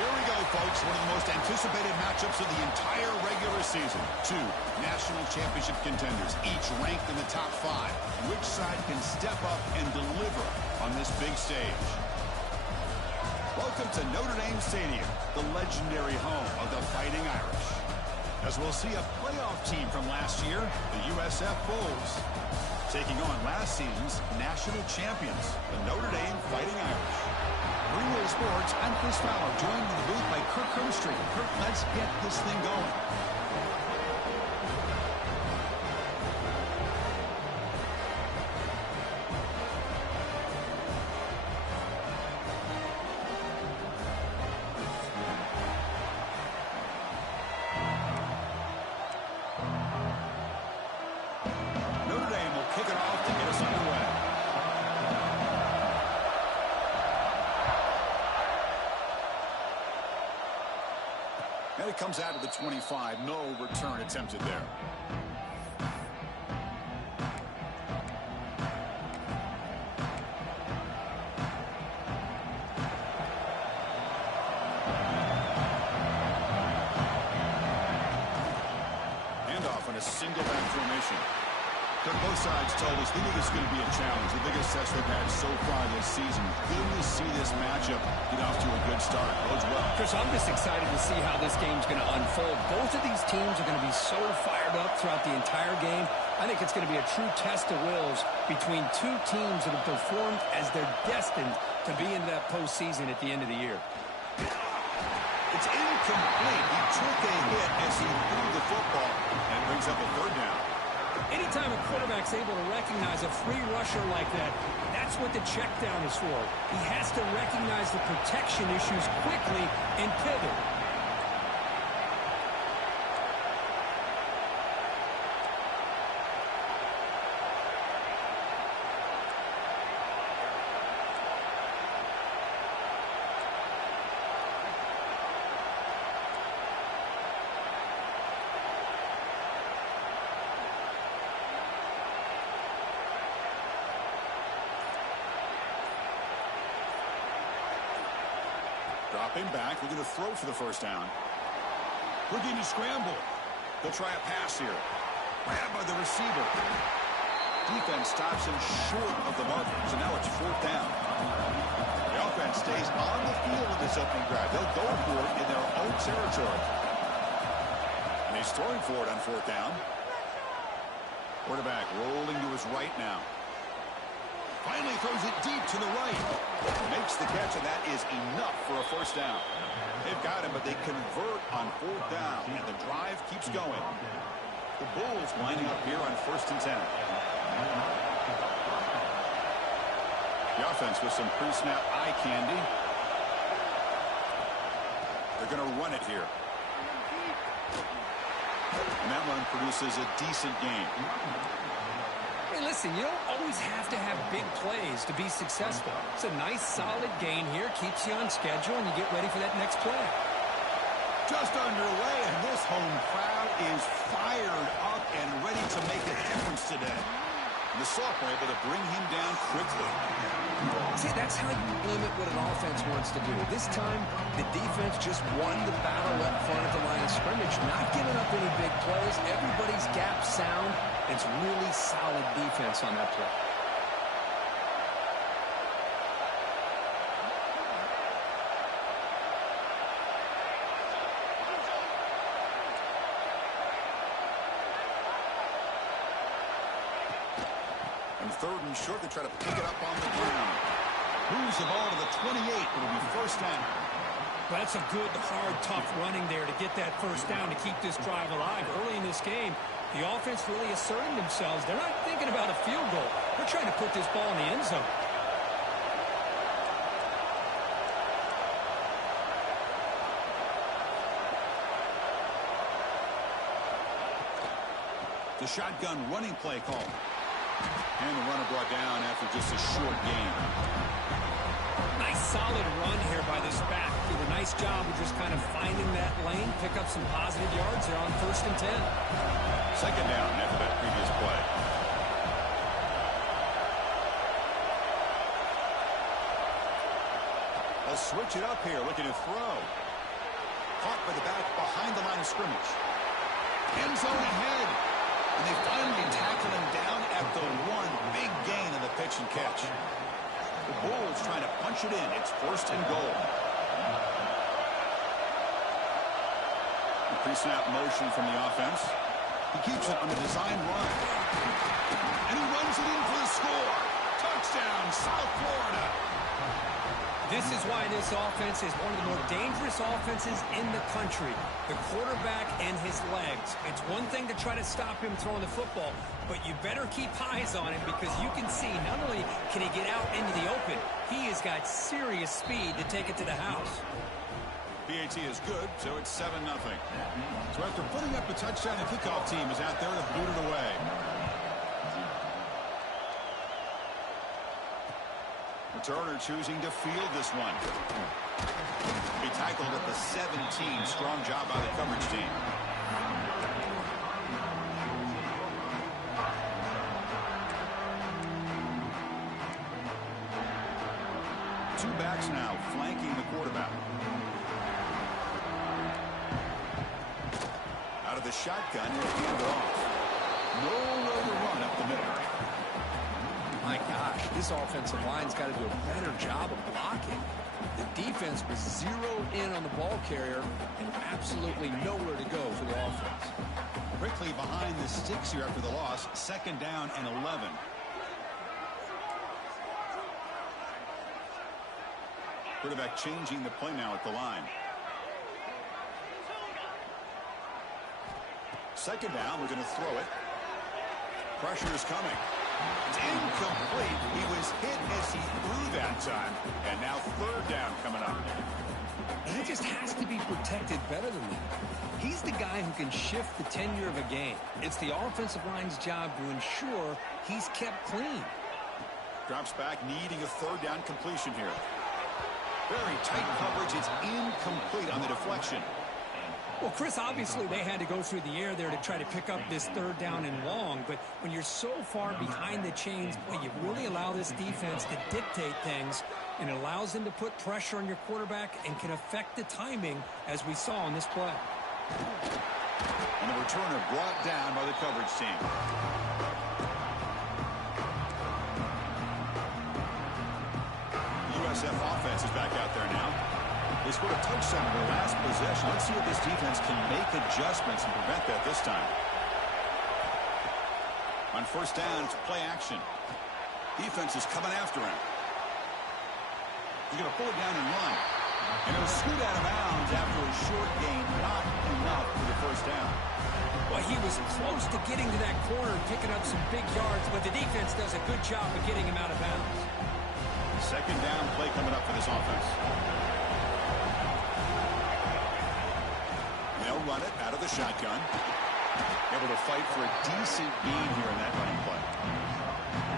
Here we go, folks. One of the most anticipated matchups of the entire regular season. Two national championship contenders, each ranked in the top 5. Which side can step up and deliver on this big stage? Welcome to Notre Dame Stadium, the legendary home of the Fighting Irish. As we'll see a playoff team from last year, the USF Bulls, taking on last season's national champions, the Notre Dame Fighting Irish. Greenway Sports, I'm Chris Fowler, joined in the booth by Kirk Hermstreet. Kirk, let's get this thing going. Notre Dame will kick it off to get us underway. And it comes out of the 25. No return attempted there. Handoff in a single back formation. Both sides told us they think it's going to be a challenge, the biggest test they've had so far this season. Good to see this matchup get off to a good start. Bodes well. Chris, I'm just excited to see how this game's going to unfold. Both of these teams are going to be so fired up throughout the entire game. I think it's going to be a true test of wills between two teams that have performed as they're destined to be in that postseason at the end of the year. It's incomplete. He took a hit as he threw the football and brings up a third down. Anytime a quarterback's able to recognize a free rusher like that, that's what the check down is for. He has to recognize the protection issues quickly and pivot. Dropping back, looking to throw for the first down. Houdini scramble. They'll try a pass here. Grabbed by the receiver. Defense stops him short of the marker, so now it's fourth down. The offense stays on the field in this opening drive. They'll go for it in their own territory. And he's throwing for it on fourth down. Quarterback rolling to his right now. Finally throws it deep to the right. Makes the catch, and that is enough for a first down. They've got him, but they convert on fourth down, and the drive keeps going. The Bulls lining up here on 1st and 10. The offense with some pre-snap eye candy. They're going to run it here. And that one produces a decent gain. Hey, listen, you don't always have to have big plays to be successful. It's a nice, solid gain here. Keeps you on schedule, and you get ready for that next play. Just underway, and this home crowd is fired up and ready to make a difference today. And the Sophomore able to bring him down quickly. See, that's how you limit what an offense wants to do. This time, the defense just won the battle up front at the line of scrimmage, not giving up any big plays. Everybody's gap sound. It's really solid defense on that play. And 3rd and short, they try to pick it up on the ground. Moves the ball to the 28. It'll be first down. Well, that's a good, hard, tough running there to get that first down to keep this drive alive. Early in this game, the offense really asserting themselves. They're not thinking about a field goal. They're trying to put this ball in the end zone. The shotgun running play call. And the runner brought down after just a short gain. Nice solid run here by this back. Did a nice job of just kind of finding that lane, pick up some positive yards there on 1st and 10. Second down after that previous play. They'll switch it up here, looking to throw. Caught by the back behind the line of scrimmage. End zone ahead. And they finally tackle him down at the one. Big gain on the pitch and catch. The Bulls trying to punch it in. It's 1st and goal. The pre-snap motion from the offense. He keeps it on the design run. And he runs it in for the score. Touchdown, South Florida. This is why this offense is one of the more dangerous offenses in the country. The quarterback and his legs. It's one thing to try to stop him throwing the football, but you better keep eyes on him because you can see not only can he get out into the open, he has got serious speed to take it to the house. PAT is good, so it's 7-0. So after putting up the touchdown, the kickoff team is out there to boot it away. Turner choosing to field this one. Be tackled at the 17. Strong job by the coverage team. Two backs now flanking the quarterback. Out of the shotgun, he'll hand it off. Nowhere to run up the middle. My gosh, this offensive line's got to do a better job of blocking. The defense was zeroed in on the ball carrier and absolutely nowhere to go for the offense. Quickly behind the sticks here after the loss. 2nd down and 11. Quarterback changing the play now at the line. 2nd down, we're going to throw it. Pressure is coming. It's incomplete. He was hit as he threw that time. And now 3rd down coming up. He just has to be protected better than that. He's the guy who can shift the tenure of a game. It's the offensive line's job to ensure he's kept clean. Drops back, needing a 3rd down completion here. Very tight coverage. It's incomplete on the deflection. Well, Chris, obviously they had to go through the air there to try to pick up this 3rd down and long, but when you're so far behind the chains, boy, you really allow this defense to dictate things, and it allows them to put pressure on your quarterback and can affect the timing, as we saw on this play. And the returner brought down by the coverage team. The USF offense is back out there now. They scored a touchdown in their last possession. Let's see if this defense can make adjustments and prevent that this time. On 1st down, it's play action. Defense is coming after him. He's going to pull it down and run. And it'll scoot out of bounds after a short gain. Not enough for the 1st down. Well, he was close to getting to that corner and picking up some big yards, but the defense does a good job of getting him out of bounds. 2nd down play coming up for this offense. They'll run it out of the shotgun. Able to fight for a decent gain here in that running play.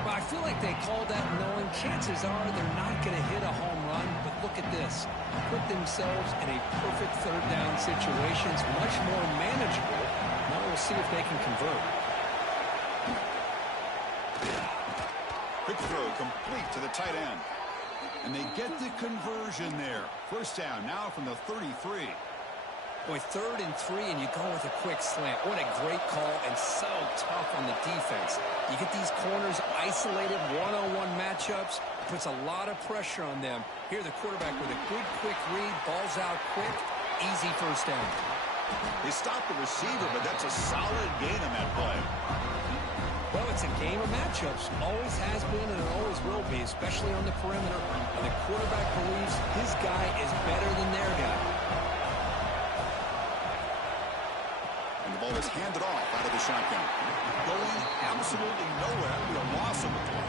Well, I feel like they called that knowing chances are they're not going to hit a home run, but look at this. Put themselves in a perfect 3rd down situation. It's much more manageable. Now we'll see if they can convert. Quick throw complete to the tight end. And they get the conversion there. 1st down now from the 33. Boy, 3rd and 3, and you go with a quick slant. What a great call, and so tough on the defense. You get these corners isolated, one-on-one matchups. Puts a lot of pressure on them. Here, the quarterback with a good, quick read. Ball's out quick. Easy 1st down. They stopped the receiver, but that's a solid gain on that play. Well, it's a game of matchups. Always has been, and it always will be, especially on the perimeter. And the quarterback believes his guy is better than their guy. Ball is handed off out of the shotgun. Going absolutely nowhere. It'll be a loss of the play.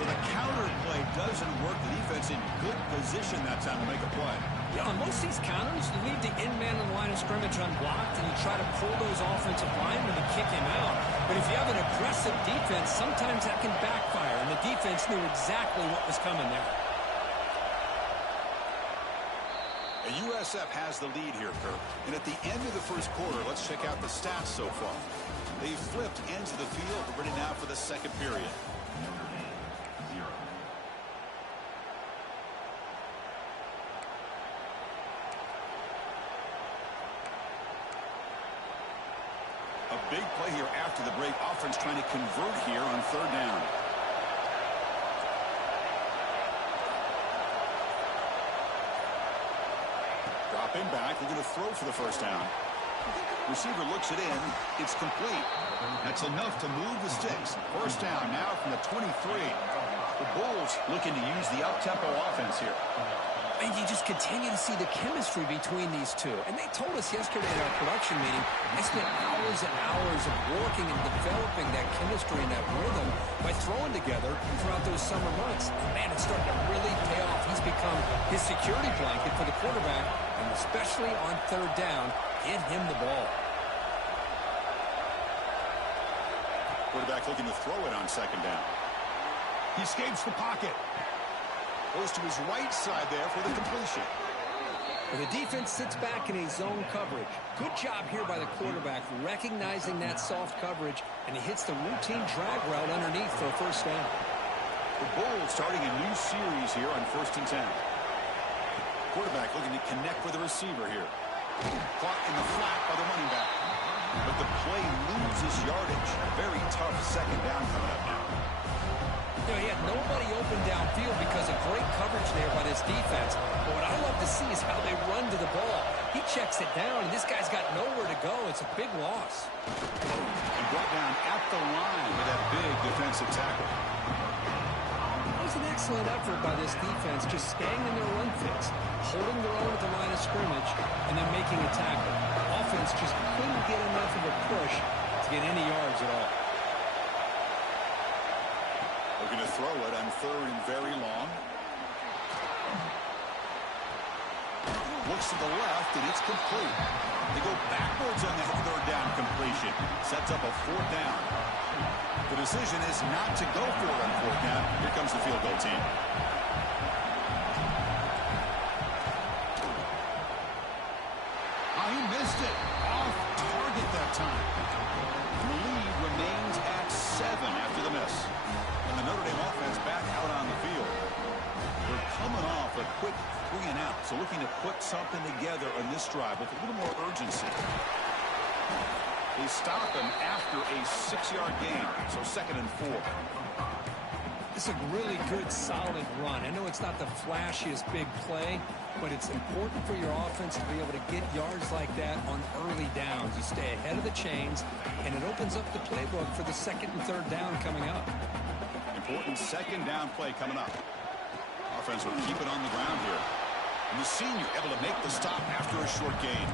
So the counter play doesn't work. The defense in good position that time to make a play. Yeah, on most of these counters, you leave the end man on the line of scrimmage unblocked, and you try to pull those offensive linemen to kick him out. But if you have an aggressive defense, sometimes that can backfire, and the defense knew exactly what was coming there. USF has the lead here, Kirk. And at the end of the 1st quarter, let's check out the stats so far. They flipped ends of the field. We're ready now for the 2nd period. Big play here after the break. Offense trying to convert here on third down. Dropping back, looking to throw for the first down. Receiver looks it in. It's complete. That's enough to move the sticks. First down now from the 23. The Bulls looking to use the up-tempo offense here. And you just continue to see the chemistry between these two. And they told us yesterday at our production meeting, they spent hours and hours of working and developing that chemistry and that rhythm by throwing together throughout those summer months. And man, it's starting to really pay off. He's become his security blanket for the quarterback, and especially on third down, get him the ball. Quarterback looking to throw it on second down. He escapes the pocket. Goes to his right side there for the completion. Well, the defense sits back in a zone coverage. Good job here by the quarterback recognizing that soft coverage, and he hits the routine drag route underneath for a first down. The Bulls starting a new series here on 1st and 10. Quarterback looking to connect with the receiver here. Caught in the flat by the running back. But the play loses yardage. Very tough second down coming up now. You know, he had nobody open downfield because of great coverage there by this defense. But what I love to see is how they run to the ball. He checks it down, and this guy's got nowhere to go. It's a big loss. And brought down at the line with that big defensive tackle. It was an excellent effort by this defense, just staying in their run fits, holding their own at the line of scrimmage, and then making a tackle. Offense just couldn't get enough of a push to get any yards at all. Looking to throw it on third and very long. Looks to the left, and it's complete. They go backwards on that third down completion. Sets up a fourth down. The decision is not to go for it on fourth down. Here comes the field goal team. Oh, he missed it. Off target that time. The lead remains at 7 after the miss. And the Notre Dame offense back out on the field. They're coming off a quick 3 and out, so looking to put something together on this drive with a little more urgency. They stop him after a 6-yard gain, so 2nd and 4. It's a really good, solid run. I know it's not the flashiest big play, but it's important for your offense to be able to get yards like that on early downs. You stay ahead of the chains, and it opens up the playbook for the 2nd and 3rd down coming up. Important 2nd down play coming up. Offense will keep it on the ground here. And the senior able to make the stop after a short gain.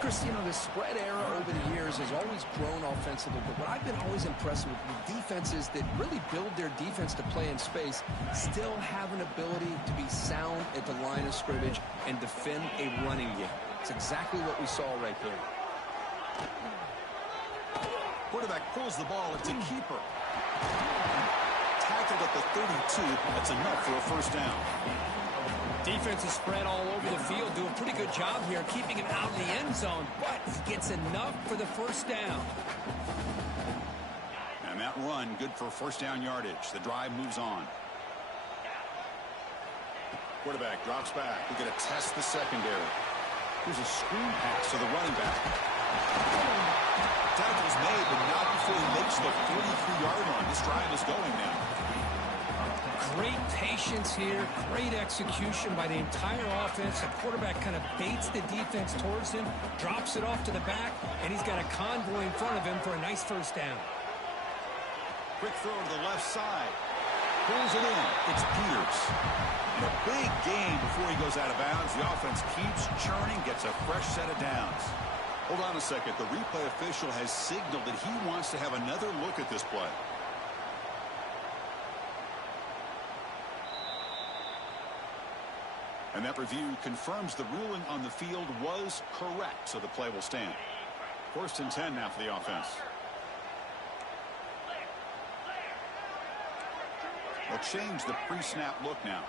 Chris, you know, the spread era over the years has always grown offensively, but what I've been always impressed with defenses that really build their defense to play in space still have an ability to be sound at the line of scrimmage and defend a running game. It's exactly what we saw right there. Quarterback pulls the ball. It's a keeper. Tackled at the 32. That's enough for a first down. Defense is spread all over the field, doing a pretty good job here, keeping him out in the end zone, but he gets enough for the first down. And that run, good for first down yardage. The drive moves on. Quarterback drops back. We're going to test the secondary. Here's a screen pass to the running back. Tackle's made, but not before he makes the 43-yard line. This drive is going now. Great patience here, great execution by the entire offense. The quarterback kind of baits the defense towards him, drops it off to the back, and he's got a convoy in front of him for a nice first down. Quick throw to the left side. Pulls it in. It's Peters. And a big gain before he goes out of bounds. The offense keeps churning, gets a fresh set of downs. Hold on a second. The replay official has signaled that he wants to have another look at this play. And that review confirms the ruling on the field was correct, so the play will stand. 1st and 10 now for the offense. They'll change the pre-snap look now.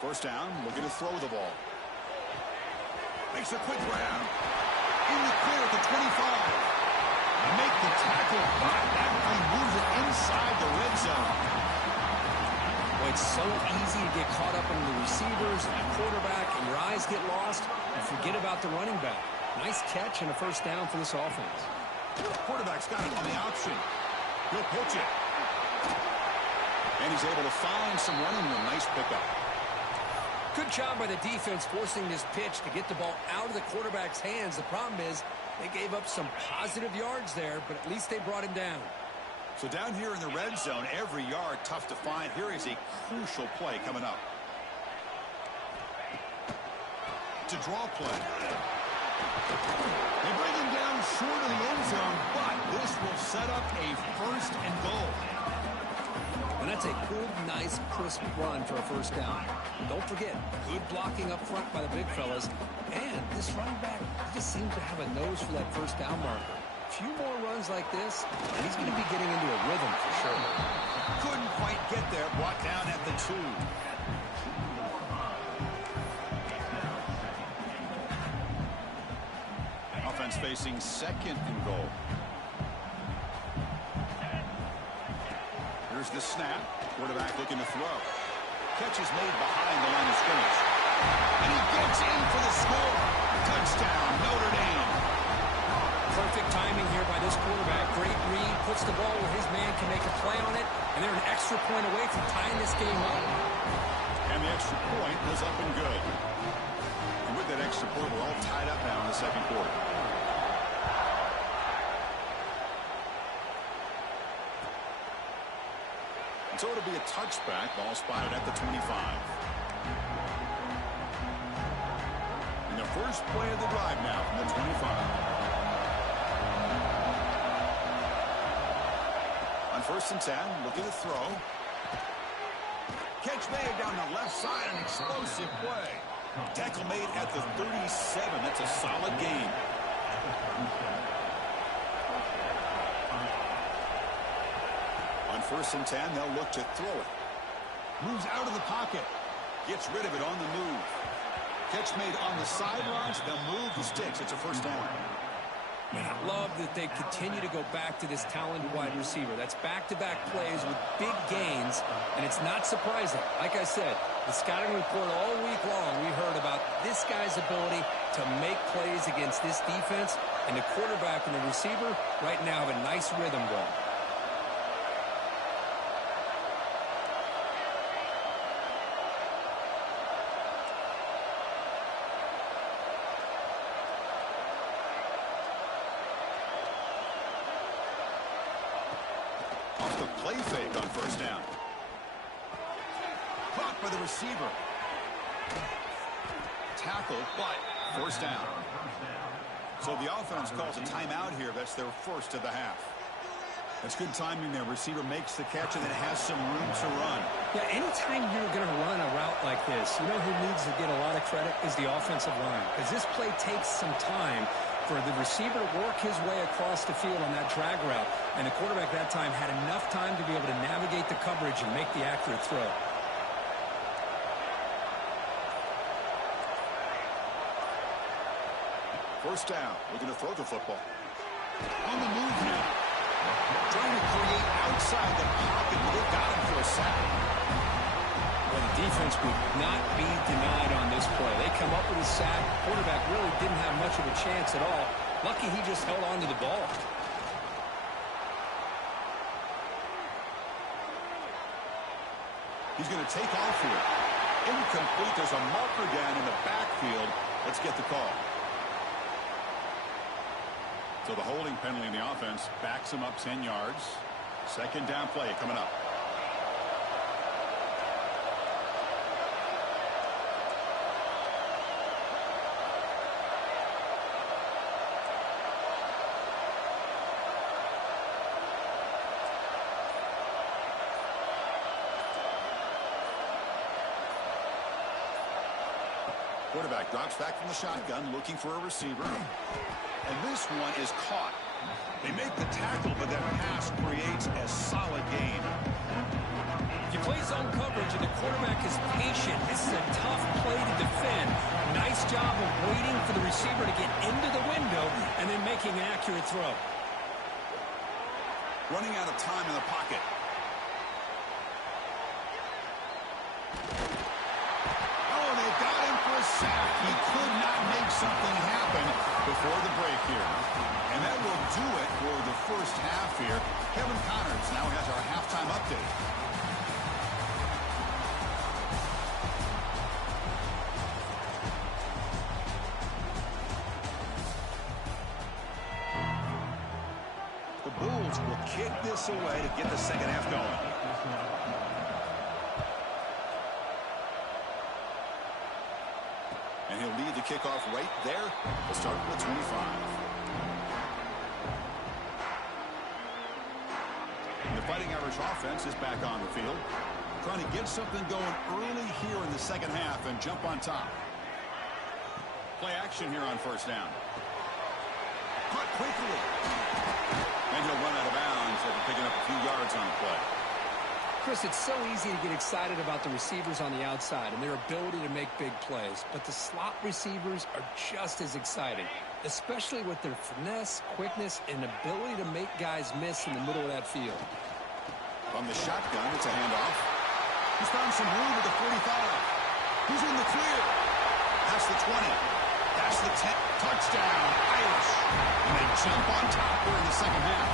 First down, looking to throw the ball. Makes a quick grab. In the clear at the 25. Make the tackle. Automatically moves it inside the red zone. Well, it's so easy to get caught up in the receivers and the quarterback, and your eyes get lost and forget about the running back. Nice catch and a first down for this offense. Quarterback's got it on the option. He'll pitch it. And he's able to find some running room. Nice pickup. Good job by the defense forcing this pitch to get the ball out of the quarterback's hands. The problem is they gave up some positive yards there, but at least they brought him down. So down here in the red zone, every yard tough to find. Here is a crucial play coming up. To draw play. They bring him down short of the end zone, but this will set up a 1st and goal. And that's a good, nice, crisp run for a first down. Don't forget, good blocking up front by the big fellas. And this running back just seems to have a nose for that first down marker. A few more runs like this, and he's going to be getting into a rhythm for sure. Couldn't quite get there. Brought down at the 2. Offense facing 2nd and goal. Here's the snap. Quarterback looking to throw. Catch is made behind the line of scrimmage. And he gets in for the score. Touchdown, Notre Dame. Perfect timing here by this quarterback. Great read. Puts the ball where his man can make a play on it. And they're an extra point away from tying this game up. And the extra point was up and good. And with that extra point, we're all tied up now in the 2nd quarter. So it'll be a touchback. Ball spotted at the 25. And the first play of the drive now from the 25. On 1st and 10, looking to throw. Catch made down the left side, an explosive play. Tackle made at the 37. That's a solid gain. On 1st and 10, they'll look to throw it. Moves out of the pocket. Gets rid of it on the move. Catch made on the sidelines. They'll move the sticks. It's a first down. Man, I love that they continue to go back to this talented wide receiver. That's back-to-back plays with big gains, and it's not surprising. Like I said, the scouting report all week long, we heard about this guy's ability to make plays against this defense, and the quarterback and the receiver right now have a nice rhythm going. Off the play fake on first down. Caught by the receiver. Tackle, but first down. So the offense calls a timeout here. That's their first of the half. That's good timing there. Receiver makes the catch and then has some room to run. Yeah, anytime you're going to run a route like this, you know who needs to get a lot of credit is the offensive line. Because this play takes some time for the receiver to work his way across the field on that drag route. And the quarterback that time had enough time to be able to navigate the coverage and make the accurate throw. First down. Looking to throw the football. On the move now. Trying to create outside the pocket, but they got him for a sack. Well, the defense would not be denied on this play. They come up with a sack. Quarterback really didn't have much of a chance at all. Lucky he just held on to the ball. He's going to take off here. Incomplete. There's a marker down in the backfield. Let's get the call. So the holding penalty in the offense backs him up 10 yards. Second down play coming up. Quarterback drops back from the shotgun, looking for a receiver. And this one is caught. They make the tackle, but that pass creates a solid gain. If you play zone coverage and the quarterback is patient, this is a tough play to defend. Nice job of waiting for the receiver to get into the window and then making an accurate throw. Running out of time in the pocket. Oh, they got him for a sack. He could not make something happen before the break here. And that will do it for the first half here. Kevin Connors now has our halftime update. Bulls will kick this away to get the second half going. And he'll lead the kickoff right there. We'll start with 25. And the Fighting Irish offense is back on the field, trying to get something going early here in the second half and jump on top. Play action here on first down. Caught quickly. And he'll run out of bounds after picking up a few yards on the play. Chris, it's so easy to get excited about the receivers on the outside and their ability to make big plays. But the slot receivers are just as exciting, especially with their finesse, quickness, and ability to make guys miss in the middle of that field. From the shotgun, it's a handoff. He's found some room at the 45. He's in the clear. That's the 20. That's the 10. Touchdown, Irish. And they jump on top here in the second half.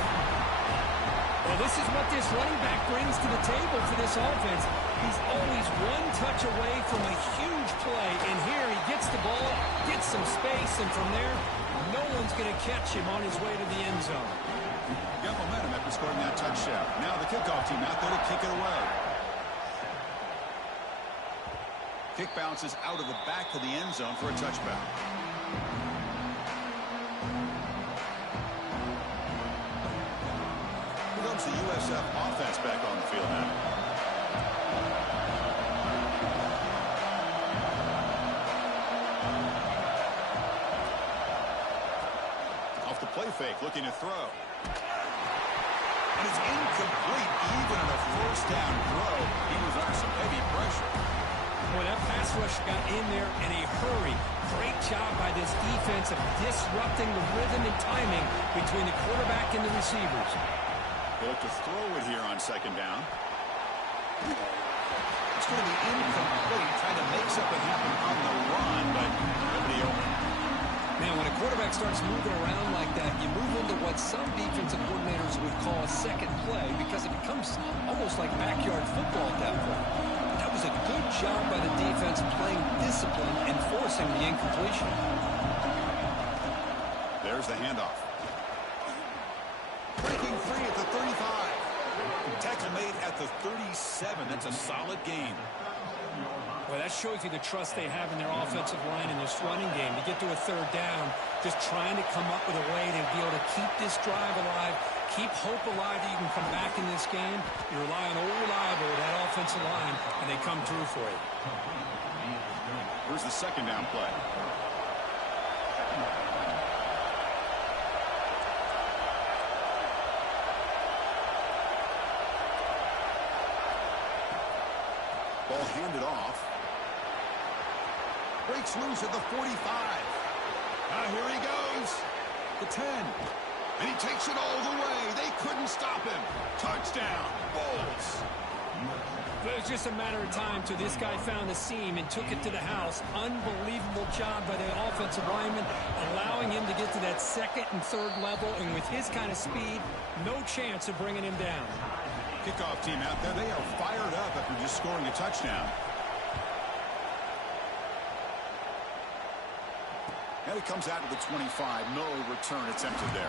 Well, this is what this running back brings to the table for this offense. He's always one touch away from a huge play. And here he gets the ball, gets some space, and from there, no one's going to catch him on his way to the end zone. Got momentum after scoring that touchdown. Now the kickoff team out there to kick it away. Kick bounces out of the back of the end zone for a touchback. Here comes the USF offense back on the field now. Off the play fake, looking to throw. And it's incomplete, even on a first down throw. He was under some heavy pressure. Well, that pass rush got in there in a hurry. Great job by this defense of disrupting the rhythm and timing between the quarterback and the receivers. They look to throw it here on second down. It's going to be incomplete, trying to make something happen on the run, but nobody open. Man, when a quarterback starts moving around like that, you move into what some defensive coordinators would call a second play because it becomes almost like backyard football at that point. But that was a good job by the defense playing discipline and forcing the incompletion. There's the handoff. Breaking free at the 35. Tackle made at the 37. That's a solid gain. Well, that shows you the trust they have in their offensive line in this running game. To get to a third down, just trying to come up with a way to be able to keep this drive alive, keep hope alive that you can come back in this game. You rely on old reliable with that offensive line, and they come through for you. Here's the second down play. Ball handed off. Breaks loose at the 45. Here he goes. The 10. And he takes it all the way. They couldn't stop him. Touchdown, Bulls. But it was just a matter of time till this guy found the seam and took it to the house. Unbelievable job by the offensive lineman, allowing him to get to that second and third level. And with his kind of speed, no chance of bringing him down. Kickoff team out there. They are fired up after just scoring a touchdown. And it comes out to the 25. No return attempted there.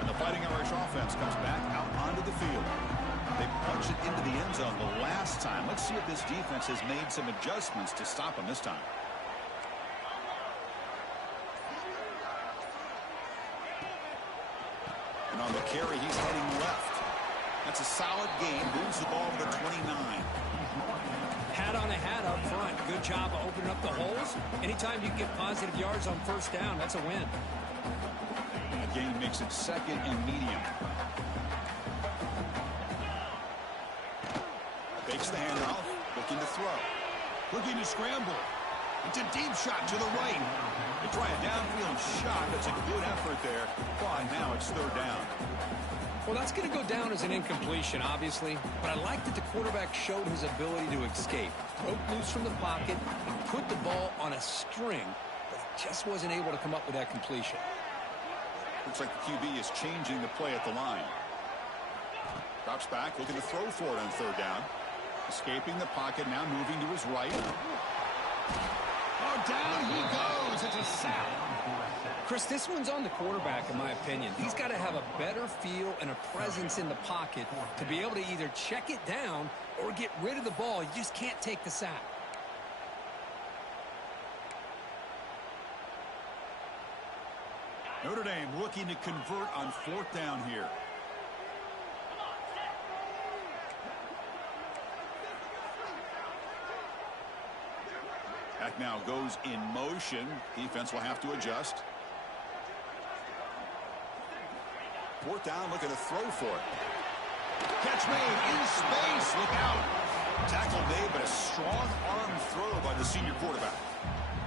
And the Fighting Irish offense comes back out onto the field. They punch it into the end zone the last time. Let's see if this defense has made some adjustments to stop them this time. And on the carry, he's heading left. That's a solid gain. Moves the ball to the 29. Hat on a hat up front. Good job of opening up the holes. Anytime you get positive yards on first down, that's a win. That gain makes it second and medium. Fakes the handoff. Looking to throw. Looking to scramble. It's a deep shot to the right. They try a downfield shot. That's a good effort there. But now it's third down. Well, that's going to go down as an incompletion, obviously. But I like that the quarterback showed his ability to escape. Broke loose from the pocket and put the ball on a string. But he just wasn't able to come up with that completion. Looks like the QB is changing the play at the line. Drops back, looking to throw for it on third down. Escaping the pocket, now moving to his right. Oh, down he goes. It's a sack. Chris, this one's on the quarterback, in my opinion. He's got to have a better feel and a presence in the pocket to be able to either check it down or get rid of the ball. You just can't take the sack. Notre Dame looking to convert on fourth down here. Back now goes in motion. Defense will have to adjust. Fourth down, looking to throw for it. Catch made in space. Look out. Tackle made, but a strong arm throw by the senior quarterback.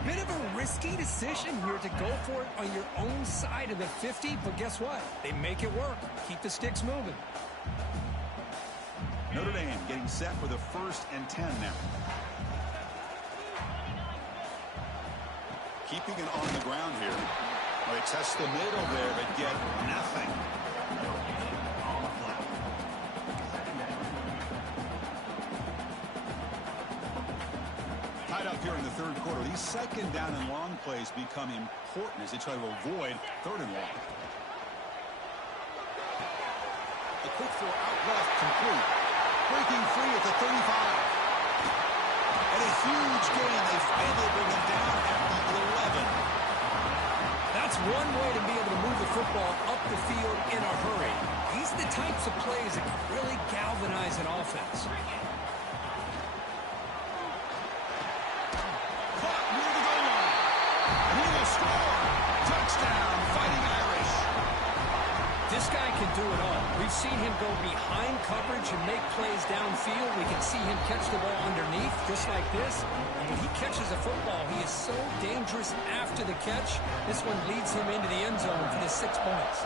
Bit of a risky decision here to go for it on your own side of the 50, but guess what? They make it work. Keep the sticks moving. Notre Dame getting set for the 1st and 10 now. Keeping it on the ground here. Well, they test the middle there, but get nothing. Tied up here in the third quarter. These second down and long plays become important as they try to avoid third and long. The quick throw out left, complete. Breaking free at the 35. And a huge gain. They finally bring him down at the 11. That's one way to be able to move the football up the field in a hurry. These are the types of plays that can really galvanize an offense. Caught near the goal line. And he will score. Touchdown, Fighting Irish. This guy can do it all. We've seen him go behind coverage and make plays downfield. We can see him catch the ball underneath, just like this. And when he catches a football, he is so dangerous after the catch. This one leads him into the end zone for the 6 points.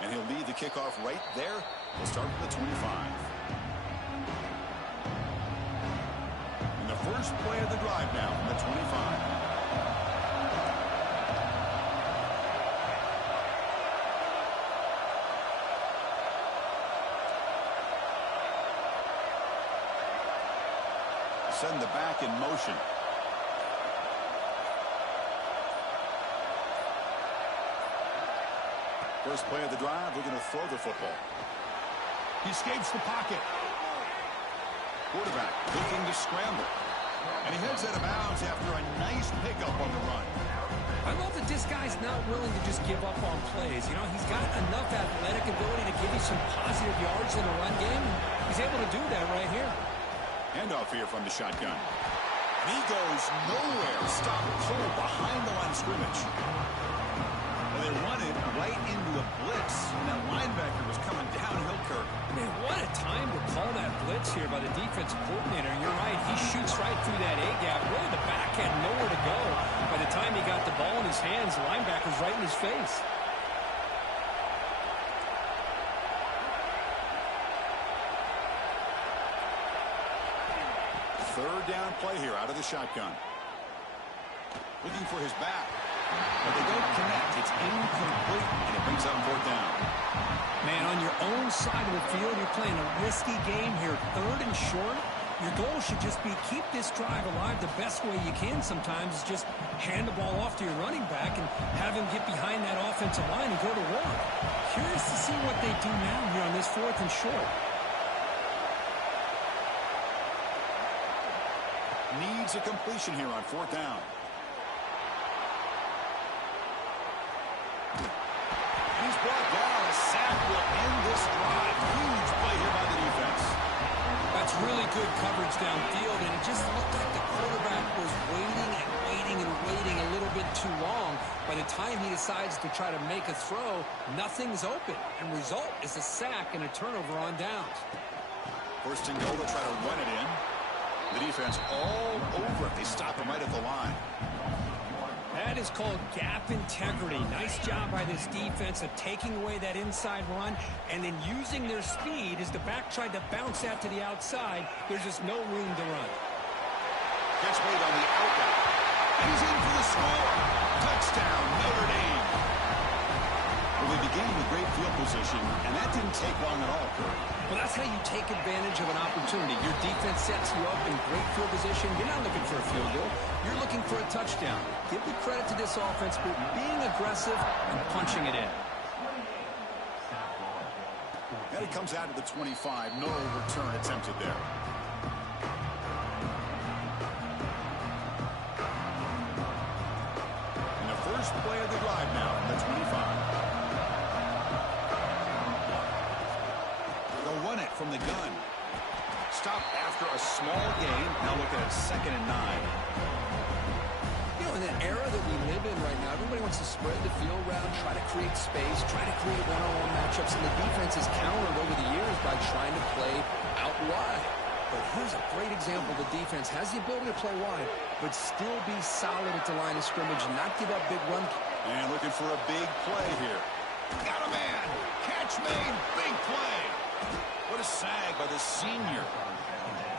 And he'll lead the kickoff right there. We'll start from the 25. And the first play of the drive now from the 25. Send the back in motion. First play of the drive, we're going to throw the football. He escapes the pocket. Quarterback looking to scramble. And he heads out of bounds after a nice pickup on the run. I love that this guy's not willing to just give up on plays. You know, he's got enough athletic ability to give you some positive yards in the run game. He's able to do that right here. Handoff here from the shotgun. And he goes nowhere. Stop cold behind the line of scrimmage. Well, they run it right into a blitz. And that linebacker was coming downhill, Kirk. Man, what a time to call that blitz here by the defensive coordinator. You're right. He shoots right through that A-gap. Really, the back had nowhere to go. By the time he got the ball in his hands, the linebacker's right in his face. Third down play here out of the shotgun. Looking for his back. But they don't connect. It's incomplete. And it brings up fourth down. Man, on your own side of the field, you're playing a risky game here. Third and short. Your goal should just be keep this drive alive the best way you can sometimes is just hand the ball off to your running back and have him get behind that offensive line and go to work. Curious to see what they do now here on this fourth and short. Needs a completion here on fourth down. He's brought down. A sack will end this drive. Huge play here by the defense. That's really good coverage downfield, and it just looked like the quarterback was waiting and waiting and waiting a little bit too long. By the time he decides to try to make a throw, nothing's open, and result is a sack and a turnover on downs. First and goal, they'll try to run it in. The defense all over it. They stop him right at the line. That is called gap integrity. Nice job by this defense of taking away that inside run and then using their speed as the back tried to bounce that to the outside. There's just no room to run. Gets made on the outlet. He's in for the score. Touchdown, Notre Dame. Well, they began with great field position, and that didn't take long at all, Kurt. Well, that's how you take advantage of an opportunity. Your defense sets you up in great field position. You're not looking for a field goal. You're looking for a touchdown. Give the credit to this offense for being aggressive and punching it in. And it comes out of the 25. No return attempted there. And the first play of the drive now from the 25. They'll run it from the gun. Stop after a small gain. Now looking at 2nd and 9. You know, in the era that we live in right now, everybody wants to spread the field route, try to create space, try to create one-on-one matchups, and the defense has countered over the years by trying to play out wide. But here's a great example. The defense has the ability to play wide, but still be solid at the line of scrimmage and not give up big run. And looking for a big play here. Got a man. Catch made. Big play. What a sag by the senior.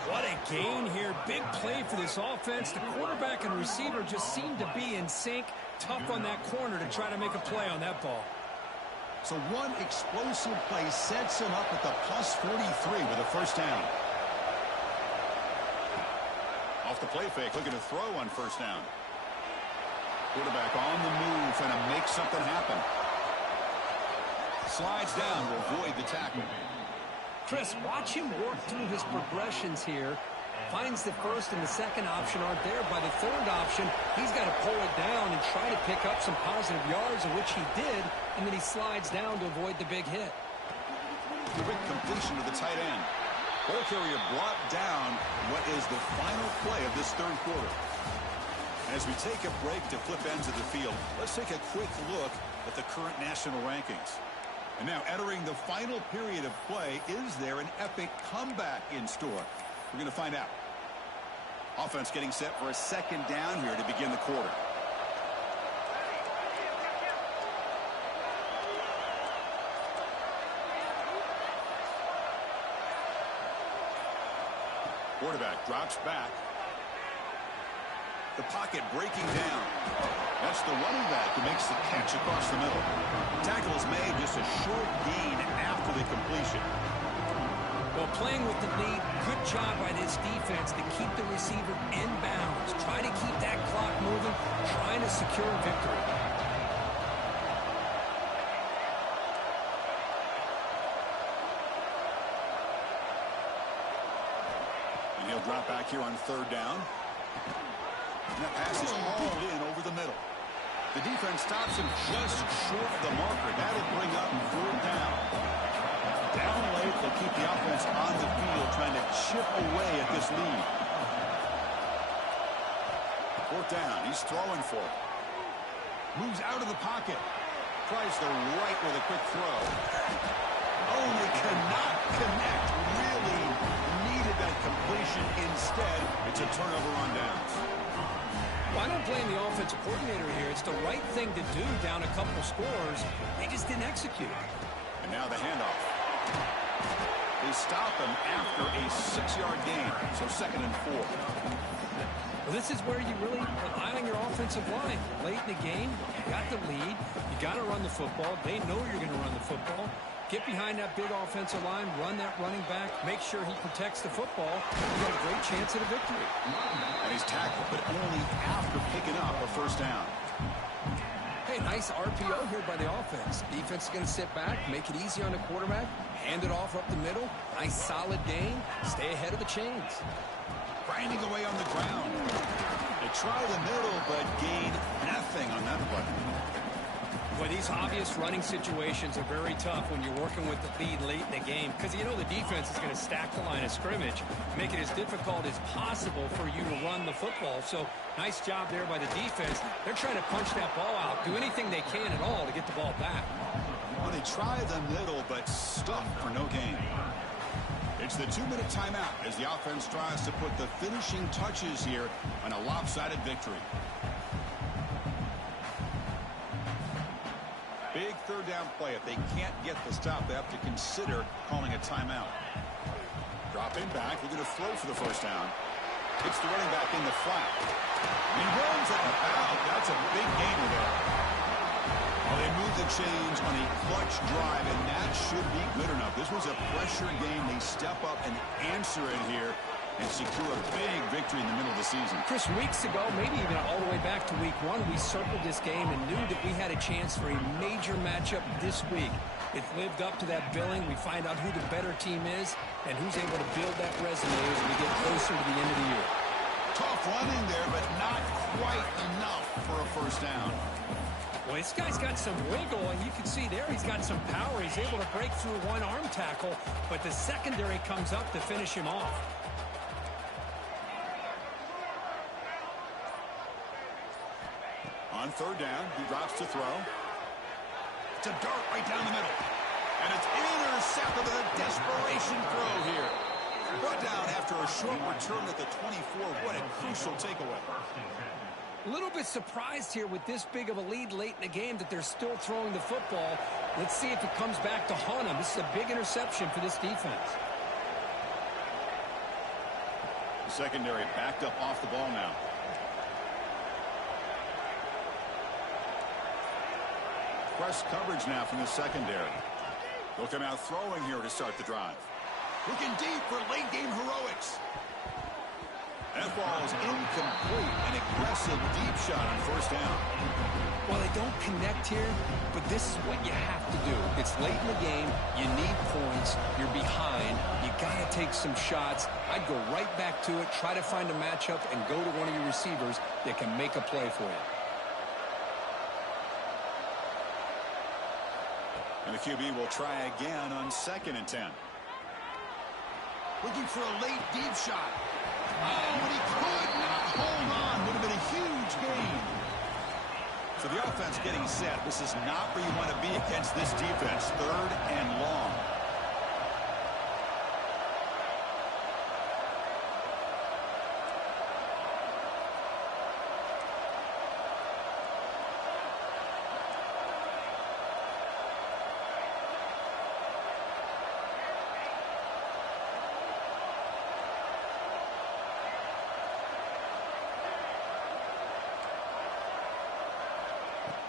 What a gain here. Big play for this offense. The quarterback and receiver just seem to be in sync. Tough on that corner to try to make a play on that ball. So one explosive play sets him up at the plus 43 with a first down. Off the play fake, looking to throw on first down. Quarterback on the move, trying to make something happen. Slides down to avoid the tackle. Chris, watch him work through his progressions here. Finds the first and the second option aren't there. By the third option, he's got to pull it down and try to pick up some positive yards, of which he did, and then he slides down to avoid the big hit. Quick completion to the tight end. Ball carrier brought down what is the final play of this third quarter. As we take a break to flip ends of the field, let's take a quick look at the current national rankings. And now entering the final period of play, is there an epic comeback in store? We're going to find out. Offense getting set for a second down here to begin the quarter. Quarterback drops back. The pocket breaking down. That's the running back who makes the catch across the middle. Tackle is made, just a short gain after the completion. Well, playing with the lead, good job by this defense to keep the receiver in bounds. Try to keep that clock moving, trying to secure victory. And he'll drop back here on third down. And that pass is hauled in over the middle. The defense stops him just short of the marker. That'll bring up fourth down. Down late, they'll keep the offense on the field, trying to chip away at this lead. Fourth down, he's throwing for it. Moves out of the pocket. Tries the right with a quick throw. Only cannot connect. Really needed that completion. Instead, it's a turnover on downs. Well, I don't blame the offensive coordinator here. It's the right thing to do down a couple scores. They just didn't execute. And now the handoff. They stop him after a 6-yard gain. So 2nd and 4. Well, this is where you really rely on your offensive line. Late in the game, you got the lead. You got to run the football. They know you're going to run the football. Get behind that big offensive line, run that running back, make sure he protects the football. You got a great chance at a victory. And he's tackled, but only after picking up a first down. Hey, nice RPO here by the offense. Defense is going to sit back, make it easy on the quarterback, hand it off up the middle. Nice solid gain. Stay ahead of the chains. Grinding away on the ground. They try the middle, but gain nothing on that play. Well, these obvious running situations are very tough when you're working with the lead late in the game because you know the defense is going to stack the line of scrimmage, make it as difficult as possible for you to run the football. So nice job there by the defense. They're trying to punch that ball out, do anything they can at all to get the ball back. Well, they try the middle, but stuck for no gain. They It's the 2-minute timeout as the offense tries to put the finishing touches here on a lopsided victory. Big third down play. If they can't get the stop, they have to consider calling a timeout. Dropping back. They're going to throw for the first down. It's the running back in the flat. He runs out of bounds. That's a big gainer there. Well, they move the chains on a clutch drive, and that should be good enough. This was a pressure game. They step up and answer it here and secure a big victory in the middle of the season. Chris, weeks ago, maybe even all the way back to week 1, we circled this game and knew that we had a chance for a major matchup this week. It lived up to that billing. We find out who the better team is and who's able to build that resume as we get closer to the end of the year. Tough running there, but not quite enough for a first down. Well, this guy's got some wiggle, and you can see there he's got some power. He's able to break through one arm tackle, but the secondary comes up to finish him off. On third down, he drops to throw. It's a dart right down the middle. And it's intercepted with a desperation throw here. Brought down after a short return at the 24. What a crucial takeaway. A little bit surprised here with this big of a lead late in the game that they're still throwing the football. Let's see if it comes back to haunt them. This is a big interception for this defense. The secondary backed up off the ball now. Press coverage now from the secondary. They'll come out throwing here to start the drive. Looking deep for late-game heroics. That ball is incomplete. An aggressive deep shot on first down. Well, they don't connect here, but this is what you have to do. It's late in the game. You need points. You're behind. You got to take some shots. I'd go right back to it, try to find a matchup, and go to one of your receivers that can make a play for you. And the QB will try again on 2nd and 10. Looking for a late deep shot. Oh, but he could not hold on. Would have been a huge gain. So the offense getting set. This is not where you want to be against this defense. 3rd and long.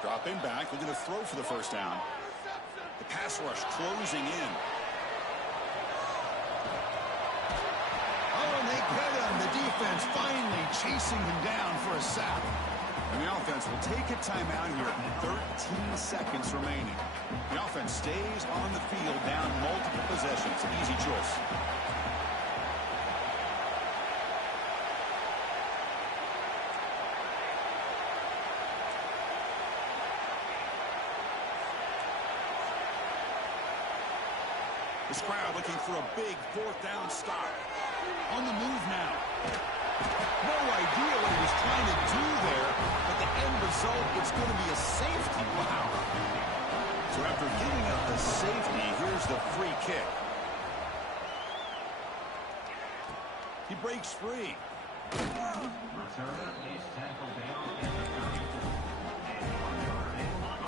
Dropping back, they're going to throw for the first down. The pass rush closing in. Oh, and they get him. The defense finally chasing him down for a sack. And the offense will take a timeout here. 13 seconds remaining. The offense stays on the field down multiple possessions. An easy choice. This crowd looking for a big 4th down stop. On the move now. No idea what he was trying to do there, but the end result, it's going to be a safety. Wow. So after giving up the safety, here's the free kick. He breaks free.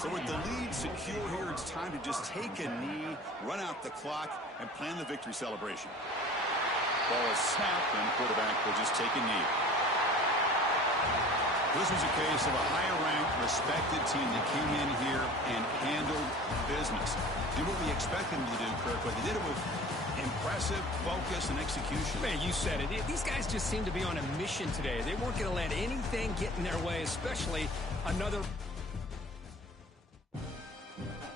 So with the lead secure here, it's time to just take a knee, run out the clock, and plan the victory celebration. Ball is snapped, and quarterback will just take a knee. This was a case of a higher-ranked, respected team that came in here and handled business. Did what we expected them to do, Kirk, but they did it with impressive focus and execution. Man, you said it. These guys just seem to be on a mission today. They weren't going to let anything get in their way, especially another